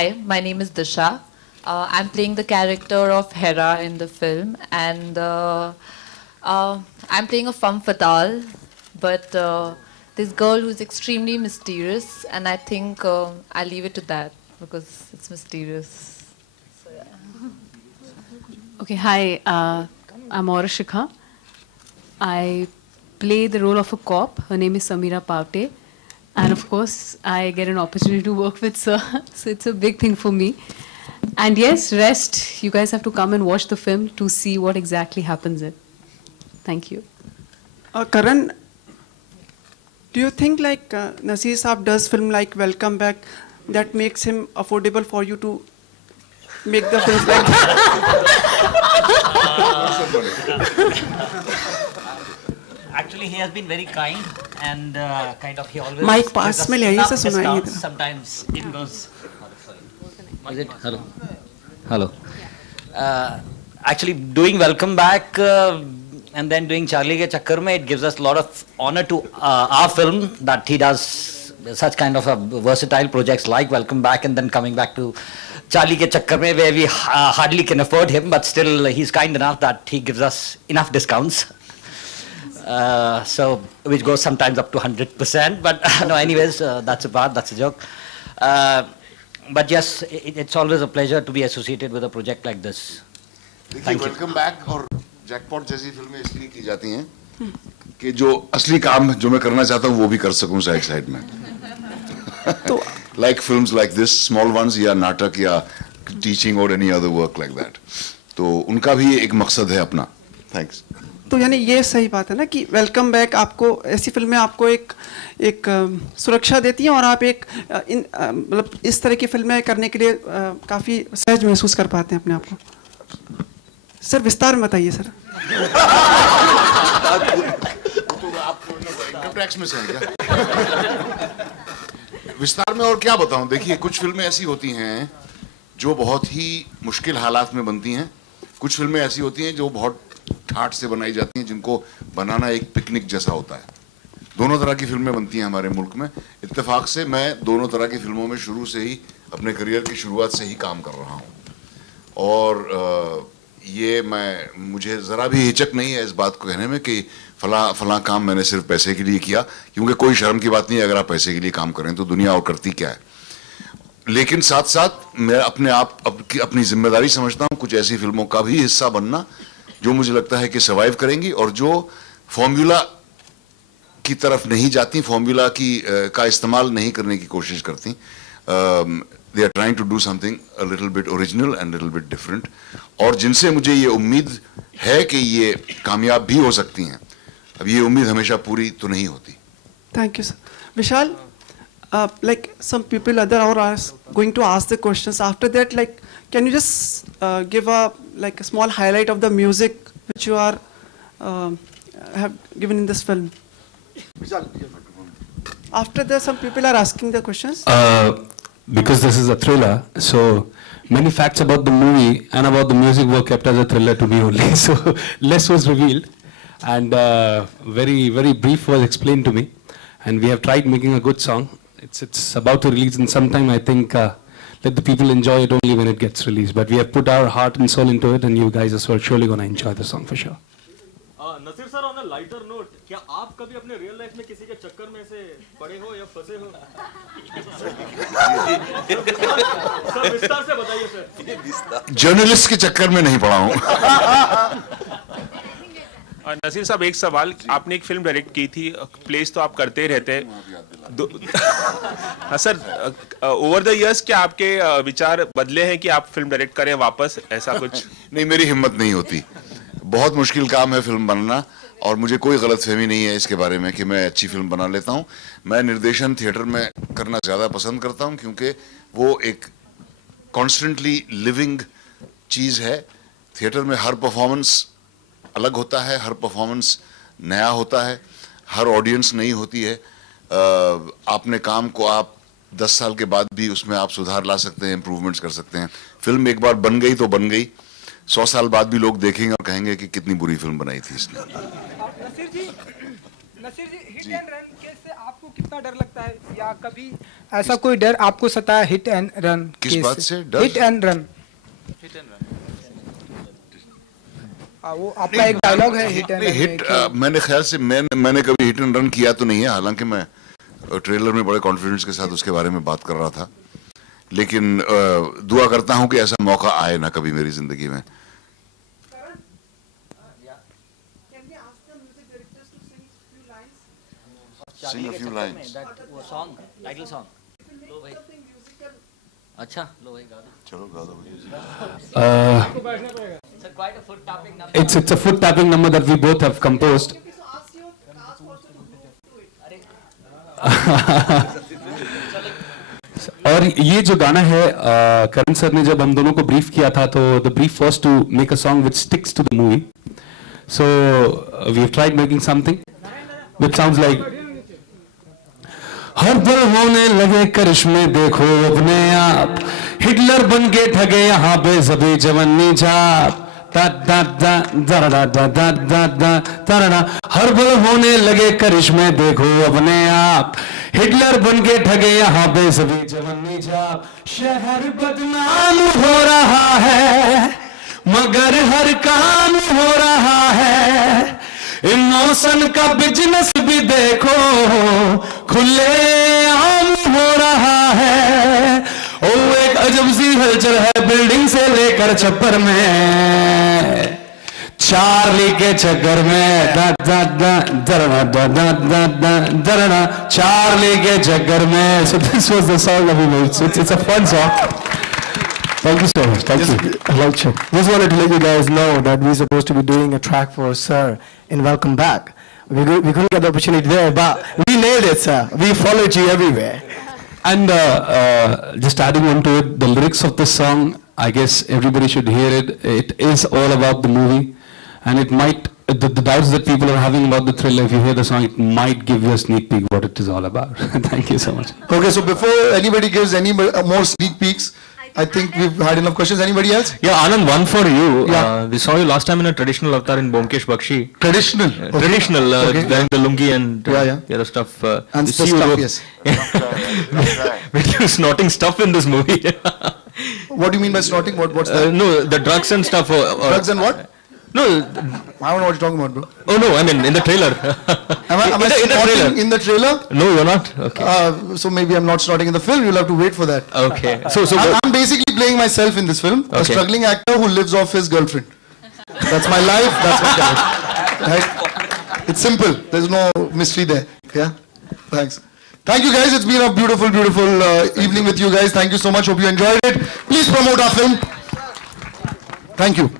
Hi, my name is Disha. I'm playing the character of Hera in the film, and I'm playing a femme fatale, but this girl who's extremely mysterious, and I think I'll leave it to that because it's mysterious. So, yeah. Okay, hi, I'm Aurashika. I play the role of a cop. Her name is Samira Pavte. And of course, I get an opportunity to work with Sir, so it's a big thing for me. And yes, rest, you guys have to come and watch the film to see what exactly happens in. Thank you. Karan, do you think like Naseer Saab does film like Welcome Back that makes him affordable for you to make the films like Actually, he has been very kind and kind of he always. Mic pass में ले आइए sir सुनाइए discounts. Sometimes it goes. Is it? Hello. Hello. Actually, doing Welcome Back and then doing Charlie Ke Chakkar Mein, it gives us a lot of honor to our film that he does such kind of a versatile projects like Welcome Back and then coming back to Charlie Ke Chakkar Mein, where we hardly can afford him, but still he's kind enough that he gives us enough discounts. So which goes sometimes up to 100%, but no, anyways, that's a joke. But yes, it's always a pleasure to be associated with a project like this. देखिए, welcome back और jackpot जैसी फिल्में इसलिए की जाती हैं कि जो असली काम जो मैं करना चाहता हूँ वो भी कर सकूँ साइड में. Like films like this, small ones या नाटक या teaching or any other work like that. तो उनका भी एक मकसद है अपना. Thanks. तो यानी ये सही बात है ना कि वेलकम बैक आपको ऐसी फिल्में आपको एक सुरक्षा देती हैं और आप एक मतलब इस तरह की फिल्में करने के लिए काफ़ी सहज महसूस कर पाते हैं अपने आप को. सर विस्तार में बताइए सर. इनकम टैक्स में से है क्या? विस्तार में और क्या बताऊं. देखिए, कुछ फिल्में ऐसी होती हैं जो बहुत ही मुश्किल हालात में बनती हैं. कुछ फिल्में ऐसी होती हैं जो बहुत ठाठ से बनाई जाती हैं, जिनको बनाना एक पिकनिक जैसा होता है. दोनों तरह की फिल्में बनती हैं हमारे मुल्क में. इत्तेफाक से मैं दोनों तरह की फिल्मों में शुरू से ही अपने करियर की शुरुआत से ही काम कर रहा हूँ. और ये मुझे ज़रा भी हिचक नहीं है इस बात को कहने में कि फला काम मैंने सिर्फ पैसे के लिए किया, क्योंकि कोई शर्म की बात नहीं है अगर आप पैसे के लिए काम करें तो दुनिया और करती क्या है. लेकिन साथ साथ मैं अपनी जिम्मेदारी समझता हूँ कुछ ऐसी फिल्मों का भी हिस्सा बनना जो मुझे लगता है कि सर्वाइव करेंगी और जो फॉर्मूला की तरफ नहीं जाती, फॉर्मूला का इस्तेमाल नहीं करने की कोशिश करती. They are trying to do something a little bit original and little bit different, और जिनसे मुझे ये उम्मीद है कि ये कामयाब भी हो सकती हैं. अब ये उम्मीद हमेशा पूरी तो नहीं होती. Thank you sir. Vishal, like some people other are going to ask the questions after that, like can you just give a small highlight of the music which you are have given in this film? After that, some people are asking the questions. Because this is a thriller, so many facts about the movie and about the music were kept as a thriller to me only. So less was revealed, and very brief was explained to me. And we have tried making a good song. It's about to release in some time. I think let the people enjoy it only when it gets released. But we have put our heart and soul into it, and you guys are surely going to enjoy the song for sure. Naseer sir, on a lighter note, क्या आप कभी अपने real life में किसी के चक्कर में से पड़े हो या फंसे हो? सर विस्तार से बताइए सर. जर्नलिस्ट के चक्कर में नहीं पड़ा हूँ. नसीर साहब, एक सवाल. आपने एक फिल्म डायरेक्ट की थी, प्लेस तो आप करते ही रहते हैं. सर, ओवर द इयर्स क्या आपके विचार बदले हैं कि आप फिल्म डायरेक्ट करें वापस, ऐसा कुछ? नहीं, मेरी हिम्मत नहीं होती. बहुत मुश्किल काम है फिल्म बनाना, और मुझे कोई गलतफहमी नहीं है इसके बारे में कि मैं अच्छी फिल्म बना लेता हूँ. मैं निर्देशन थिएटर में करना ज़्यादा पसंद करता हूँ, क्योंकि वो एक कॉन्स्टेंटली लिविंग चीज़ है. थिएटर में हर परफॉर्मेंस अलग होता है, हर परफॉर्मेंस नया होता है, हर ऑडियंस नई होती है. आपने काम को आप 10 साल के बाद भी उसमें आप सुधार ला सकते हैं, इम्प्रूवमेंट्स कर सकते हैं. फिल्म एक बार बन गई तो बन गई. 100 साल बाद भी लोग देखेंगे और कहेंगे कि कितनी बुरी फिल्म बनाई थी इसने. नसीर जी, नसीर जी, हिट एंड रन केस से आपको कितना डर लगता है, या कभी ऐसा कोई डर आपको सताया हिट एंड रन? किस बात से डर? Hit and run. वो आपका एक डायलॉग है हिट एंड रन। मैंने ख्याल से मैंने कभी हिट एंड रन किया तो नहीं है, हालांकि मैं ट्रेलर में बड़े कॉन्फिडेंस के साथ उसके बारे में बात कर रहा था, लेकिन दुआ करता हूं कि ऐसा मौका आए ना कभी मेरी जिंदगी में। Sing a few lines. वो song, title song. लो भाई। अच्छा, लो भाई गा दो। चलो गा दो। It's quite a foot tapping number. It's a foot tapping number that we both have composed. और ये जो गाना है करण सर ने जब हम दोनों को ब्रीफ किया था, तो the brief was to make a song which sticks to the movie. So we have tried making something which sounds like हर पल होने लगे करिश्मे देखो अपने आप, हिटलर बन के ठगे यहाँ पे सभी जवानी जाप, हर पल होने लगे करिश्मे देखो अपने आप, हिटलर बन के ठगे यहाँ पे सभी जवानी जाप, शहर बदनाम हो रहा है मगर हर काम हो रहा है, इमोशन का बिजनेस भी देखो खुले आम हो रहा है, ओ एक अजब सी हलचल है बिल्डिंग से लेकर छप्पर में, चार्ली के चक्कर में दरना चार्ली के चक्कर में. So this was the song that we made. So it's a fun song. Thank you so much. Thank you. Hello, Chip. Just wanted to let you guys know that we're supposed to be doing a track for Sir in Welcome Back. We couldn't get the opportunity there, but we nailed it, sir. We followed you everywhere. And just adding on to it, the lyrics of the song, I guess everybody should hear it. It is all about the movie, and it might, the doubts that people are having about the thriller, if you hear the song, it might give you a sneak peek what it is all about. Thank you so much. Okay, so before anybody gives any more sneak peeks, I think we've had enough questions. Anybody else? Yeah, Anand, one for you. Yeah. We saw you last time in a traditional avatar in Bomkesh Bakshi. Traditional? Okay. Traditional, Okay. wearing the lungi and the other stuff. And you the see you stuff, wrote- yes. With you snorting stuff in this movie. What do you mean by snorting? What's that? No, the drugs and stuff. Drugs and what? No. I don't know what you're talking about, bro. Oh no, I mean in the trailer. Am I in the snorting trailer. in the trailer? No, you're not. Okay. So maybe I'm not snorting in the film. You'll have to wait for that. Okay. So I'm basically playing myself in this film, a Okay. struggling actor who lives off his girlfriend. That's my life. That's my character. Right? It's simple. There's no mystery there. Yeah. Thanks. Thank you guys. It's been a beautiful, beautiful evening with you guys. Thank you so much. Hope you enjoyed it. Please promote our film. Thank you.